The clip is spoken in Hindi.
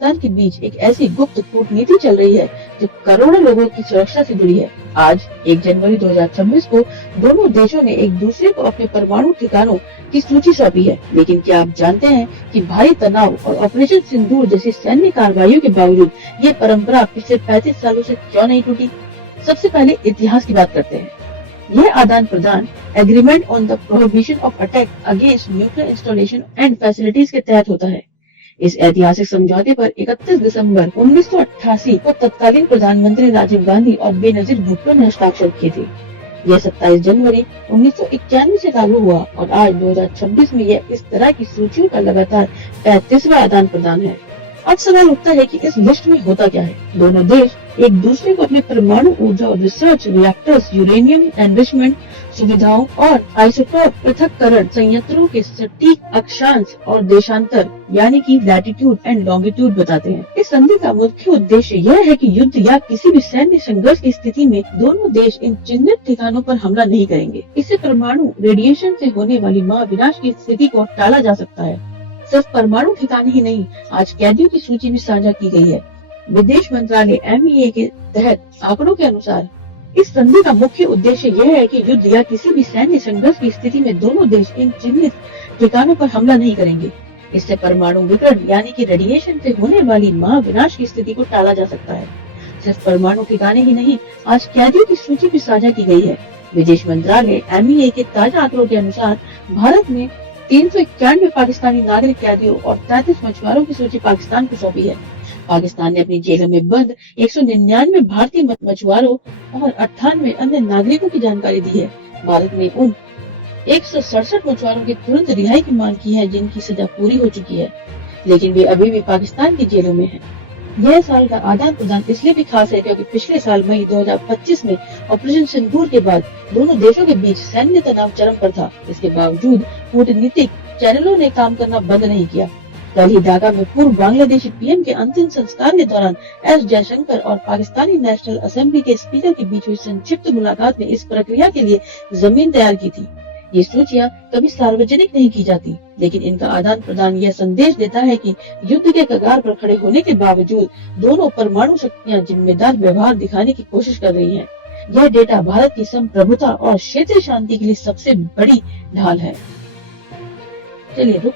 पाकिस्तान के बीच एक ऐसी गुप्त कूटनीति चल रही है जो करोड़ों लोगों की सुरक्षा से जुड़ी है। आज 1 जनवरी 2026 को दोनों देशों ने एक दूसरे को अपने परमाणु ठिकानों की सूची सौंपी है। लेकिन क्या आप जानते हैं कि भारी तनाव और ऑपरेशन सिंदूर जैसी सैन्य कार्रवाइयों के बावजूद ये परंपरा पिछले 35 सालों से क्यों नहीं टूटी? सबसे पहले इतिहास की बात करते हैं। यह आदान प्रदान agreement on the prohibition of attack against nuclear installation and facilities के तहत होता है। इस ऐतिहासिक समझौते पर 31 दिसंबर 1988 को तत्कालीन प्रधानमंत्री राजीव गांधी और बेनजीर भुट्टो ने हस्ताक्षर किए थे। यह 27 जनवरी 1991 से लागू हुआ और आज 2026 में यह इस तरह की सूचियों का लगातार 35वां आदान प्रदान है। अब सवाल उठता है कि इस लिस्ट में होता क्या है? दोनों देश एक दूसरे को अपने परमाणु ऊर्जा और रिसर्च रिएक्टर्स, यूरेनियम एनरिचमेंट सुविधाओं और आइसोटोप पृथक्करण संयंत्रों के सटीक अक्षांश और देशांतर यानी कि लैटिट्यूड एंड लॉन्गिट्यूड बताते हैं। इस संधि का मुख्य उद्देश्य यह है कि युद्ध या किसी भी सैन्य संघर्ष की स्थिति में दोनों देश इन चिन्हित ठिकानों पर हमला नहीं करेंगे। इससे परमाणु रेडिएशन से होने वाली महाविनाश की स्थिति को टाला जा सकता है। सिर्फ परमाणु ठिकाने ही नहीं, आज कैदियों की सूची भी साझा की गई है। विदेश मंत्रालय MEA के तहत आंकड़ों के अनुसार इस संधि का मुख्य उद्देश्य यह है कि युद्ध या किसी भी सैन्य संघर्ष की स्थिति में दोनों देश इन चिन्हित ठिकानों पर हमला नहीं करेंगे। इससे परमाणु विकिरण यानी कि रेडिएशन से होने वाली महाविनाश की स्थिति को टाला जा सकता है। सिर्फ परमाणु ठिकाने ही नहीं, आज कैदियों की सूची भी साझा की गई है। विदेश मंत्रालय MEA के ताजा आंकड़ों के अनुसार भारत में 391 पाकिस्तानी नागरिक कैदियों और 33 मछुआरों की सूची पाकिस्तान को सौंपी है। पाकिस्तान ने अपनी जेलों में बंद 199 भारतीय मछुआरों और 98 अन्य नागरिकों की जानकारी दी है। भारत ने उन 167 मछुआरों की तुरंत रिहाई की मांग की है जिनकी सजा पूरी हो चुकी है, लेकिन वे अभी भी पाकिस्तान की जेलों में हैं। यह साल का आदान प्रदान इसलिए भी खास है क्योंकि पिछले साल मई 2025 में ऑपरेशन सिंदूर के बाद दोनों देशों के बीच सैन्य तनाव चरम पर था। इसके बावजूद कूटनीतिक चैनलों ने काम करना बंद नहीं किया। कल ही ढाका में पूर्व बांग्लादेशी PM के अंतिम संस्कार के दौरान S जयशंकर और पाकिस्तानी नेशनल असेंबली के स्पीकर के बीच हुई संक्षिप्त मुलाकात में इस प्रक्रिया के लिए जमीन तैयार की थी। ये सूचियां कभी सार्वजनिक नहीं की जाती, लेकिन इनका आदान प्रदान यह संदेश देता है कि युद्ध के कगार पर खड़े होने के बावजूद दोनों परमाणु शक्तियां जिम्मेदार व्यवहार दिखाने की कोशिश कर रही हैं। यह डेटा भारत की संप्रभुता और क्षेत्रीय शांति के लिए सबसे बड़ी ढाल है। चलिए रुक